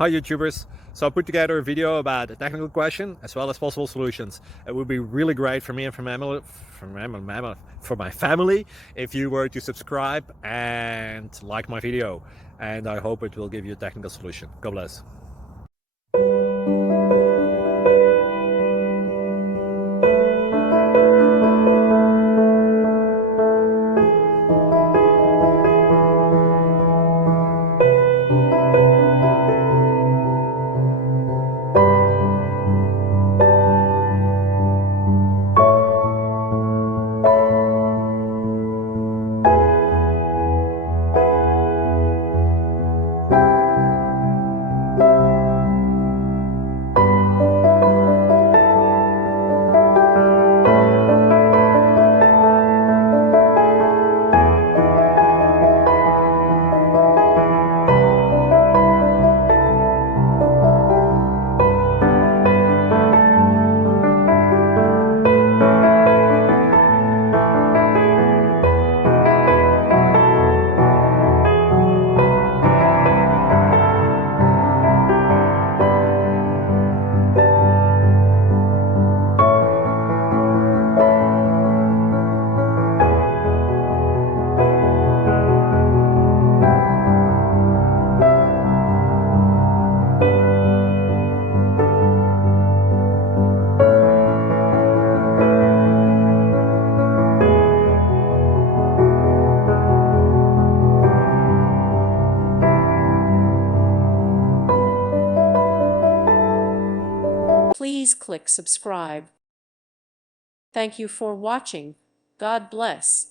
Hi YouTubers! So I put together a video about a technical question as well as possible solutions. It would be really great for me and for my family if you were to subscribe and like my video, and I hope it will give you a technical solution. God bless. Please click subscribe. Thank you for watching. God bless.